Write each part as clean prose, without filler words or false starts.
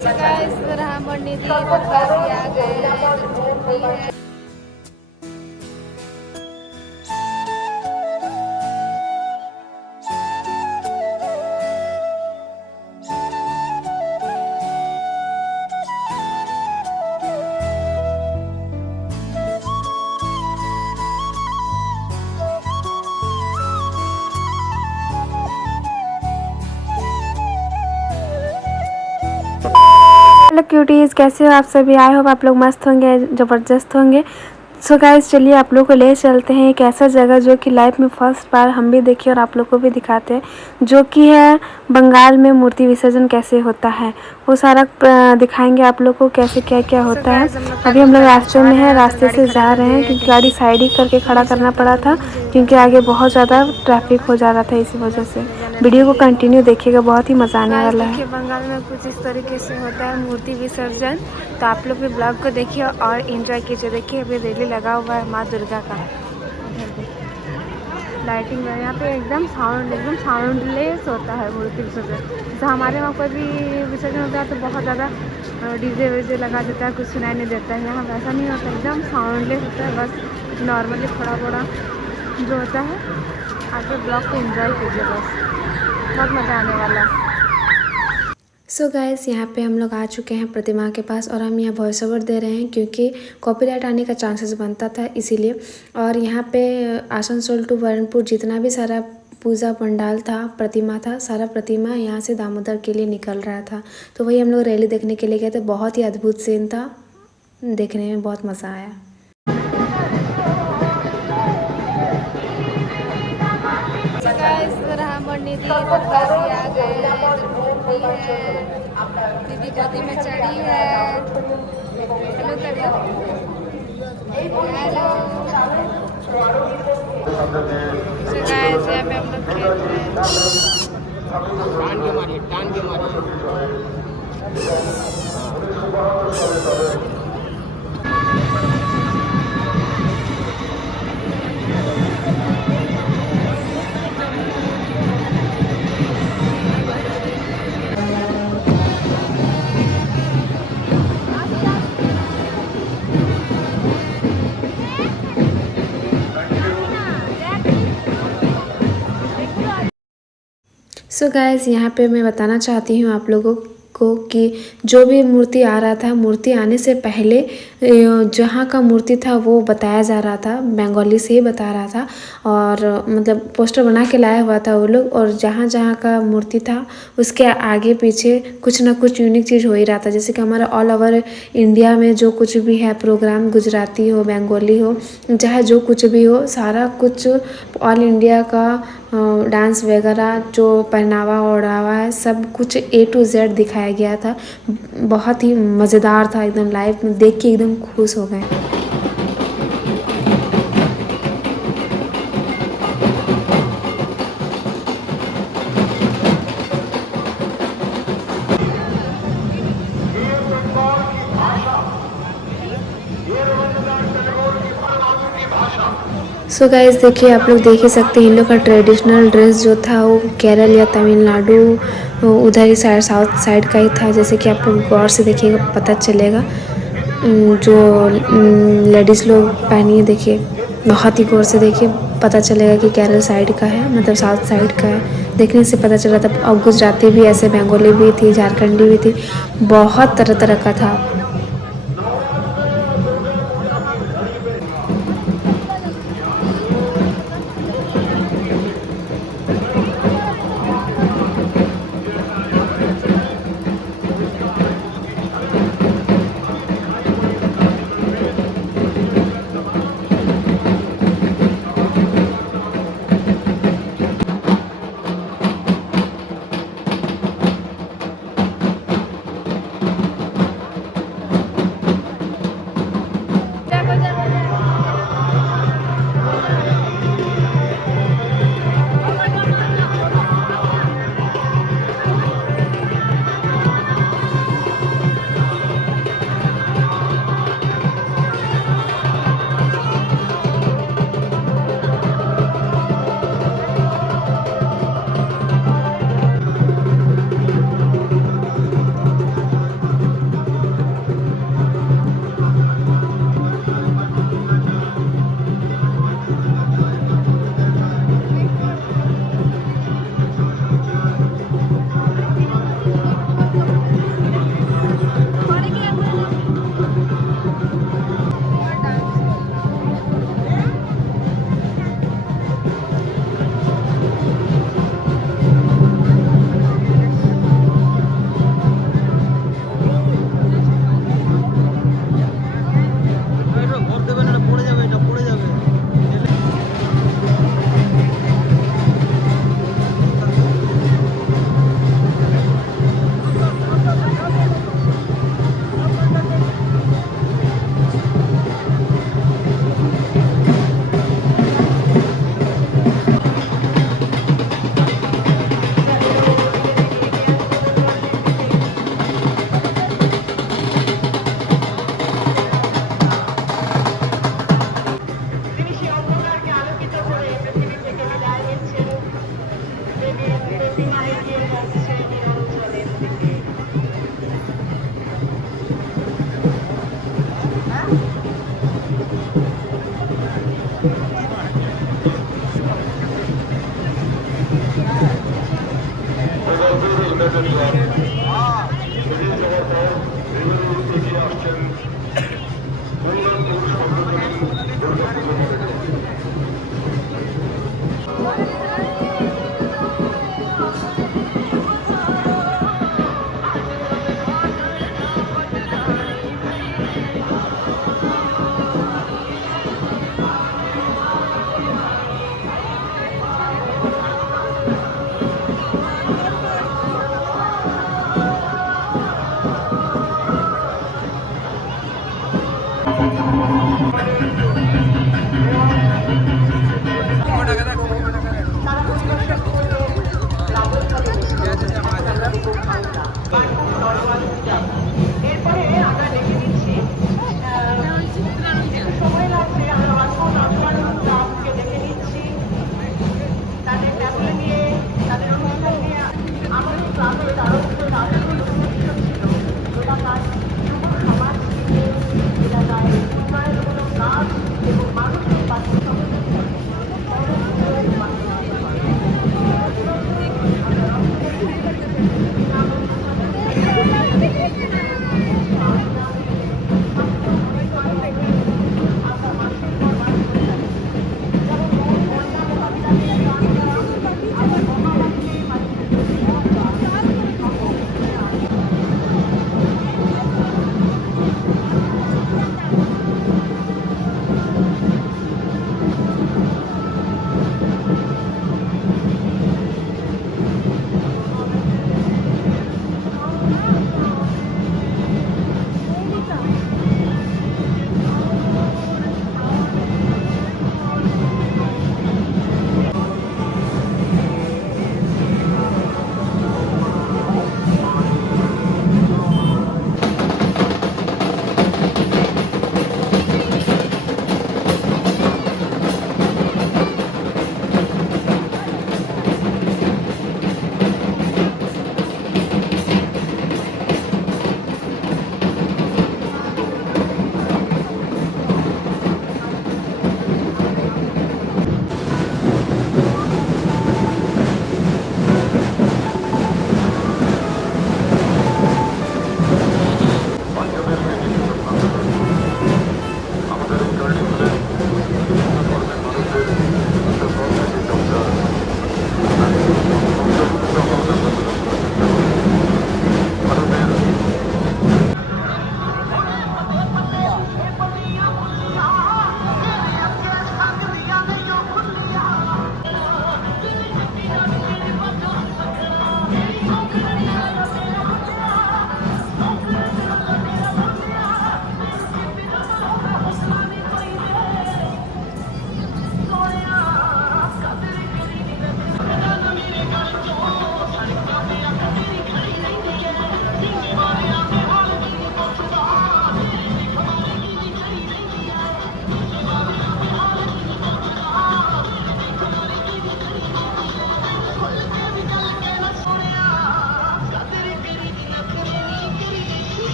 Guys ब्राह्मणी दी दुर्गा जी आ गए हैं, इधर मूर्ति है। हेलो क्यूटीज़, कैसे हो आप सभी। आई होप आप लोग मस्त होंगे, ज़बरदस्त होंगे। सो गाइस, चलिए आप लोग को ले चलते हैं एक ऐसा जगह जो कि लाइफ में फर्स्ट बार हम भी देखे और आप लोग को भी दिखाते हैं, जो कि है बंगाल में मूर्ति विसर्जन कैसे होता है। वो सारा दिखाएंगे आप लोग को कैसे क्या क्या होता है। अभी हम लोग रास्ते में हैं, रास्ते से जा रहे हैं क्योंकि गाड़ी साइड ही करके खड़ा करना पड़ा था क्योंकि आगे बहुत ज़्यादा ट्रैफिक हो जा रहा था। इसी वजह से वीडियो को कंटिन्यू देखिएगा, बहुत ही मज़ा आने वाला है। बंगाल में कुछ इस तरीके से होता है मूर्ति विसर्जन, तो आप लोग भी ब्लॉग को देखिए और एंजॉय कीजिए। देखिए अभी रैली लगा हुआ है माँ दुर्गा का, लाइटिंग है यहाँ पे, एकदम साउंडलेस होता है मूर्ति विसर्जन। तो हमारे वहाँ पर भी विसर्जन होता है तो बहुत ज़्यादा डीजे वीजे लगा देता है, कुछ सुनाई नहीं देता है। यहाँ वैसा नहीं होता, एकदम साउंडलेस होता है, बस नॉर्मली थोड़ा थोड़ा जो होता है। आगे ब्लॉग को एंजॉय कीजिए, बस बहुत मज़ा आने वाला है। सो गाइस, यहाँ पे हम लोग आ चुके हैं प्रतिमा के पास और हम यहाँ वॉइस ओवर दे रहे हैं क्योंकि कॉपीराइट आने का चांसेस बनता था इसीलिए। और यहाँ पे आसनसोल टू बरनपुर जितना भी सारा पूजा पंडाल था, प्रतिमा था, सारा प्रतिमा यहाँ से दामोदर के लिए निकल रहा था। तो वही हम लोग रैली देखने के लिए गए थे। बहुत ही अद्भुत सीन था, देखने में बहुत मज़ा आया। गाइस ब्राह्मणी दी दुर्गा जी आ गए हैं, इधर मूर्ति है, दीदी गोदी में चढ़ी है। हेलो कर दो, हेलो। सो गाइस यहाँ पे हम लोग खेल रहे हैं। टान के मारिए। सो गाइस, यहाँ पे मैं बताना चाहती हूँ आप लोगों को कि जो भी मूर्ति आ रहा था, मूर्ति आने से पहले जहाँ का मूर्ति था वो बताया जा रहा था, बंगाली से ही बता रहा था। और मतलब पोस्टर बना के लाया हुआ था वो लोग, और जहाँ जहाँ का मूर्ति था उसके आगे पीछे कुछ ना कुछ यूनिक चीज़ हो ही रहा था। जैसे कि हमारा ऑल ओवर इंडिया में जो कुछ भी है प्रोग्राम, गुजराती हो, बंगाली हो, चाहे जो कुछ भी हो, सारा कुछ ऑल इंडिया का डांस वगैरह, जो पहनावा ओढ़ावा है, सब कुछ A to Z दिखाया गया था। बहुत ही मज़ेदार था, एकदम लाइव में देख के एकदम खुश हो गए। सो गाइस, देखिए आप लोग देख ही सकते हैं इन लोग का ट्रेडिशनल ड्रेस जो था वो केरल या तमिलनाडु उधर ही साइड, साउथ साइड का ही था। जैसे कि आप लोग गौर से देखिएगा पता चलेगा। जो लेडीज़ लोग पहनी है, देखिए बहुत ही गौर से देखिए, पता चलेगा कि केरल साइड का है, मतलब साउथ साइड का है। देखने से पता चल रहा था। और गुजराती भी ऐसे, बंगाली भी थी, झारखंडी भी थी, बहुत तरह तरह का था।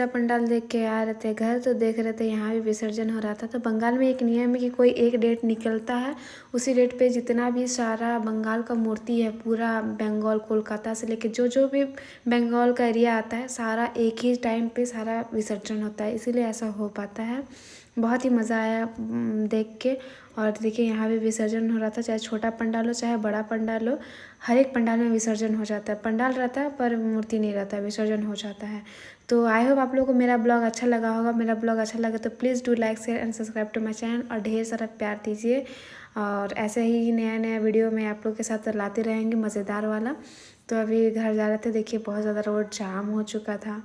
पूजा पंडाल देख के आ रहे थे घर, तो देख रहे थे यहाँ भी विसर्जन हो रहा था। तो बंगाल में एक नियम है कि कोई एक डेट निकलता है, उसी डेट पे जितना भी सारा बंगाल का मूर्ति है, पूरा बंगाल कोलकाता से लेके जो जो भी बंगाल का एरिया आता है, सारा एक ही टाइम पे सारा विसर्जन होता है, इसीलिए ऐसा हो पाता है। बहुत ही मज़ा आया देख के। और देखिए यहाँ भी विसर्जन हो रहा था, चाहे छोटा पंडाल हो चाहे बड़ा पंडाल हो, हर एक पंडाल में विसर्जन हो जाता है। पंडाल रहता है पर मूर्ति नहीं रहता, विसर्जन हो जाता है। तो आई होप आप लोगों को मेरा ब्लॉग अच्छा लगा होगा। मेरा ब्लॉग अच्छा लगे तो please do like share and subscribe to my channel, और ढेर सारा प्यार दीजिए। और ऐसे ही नया नया वीडियो मैं आप लोग के साथ लाते रहेंगे, मज़ेदार वाला। तो अभी घर जा रहे थे, देखिए बहुत ज़्यादा रोड जाम हो चुका था।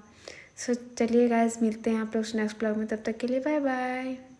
सो चलिए गाइस, मिलते हैं आप लोग नेक्स्ट ब्लॉग में, तब तक के लिए बाय बाय।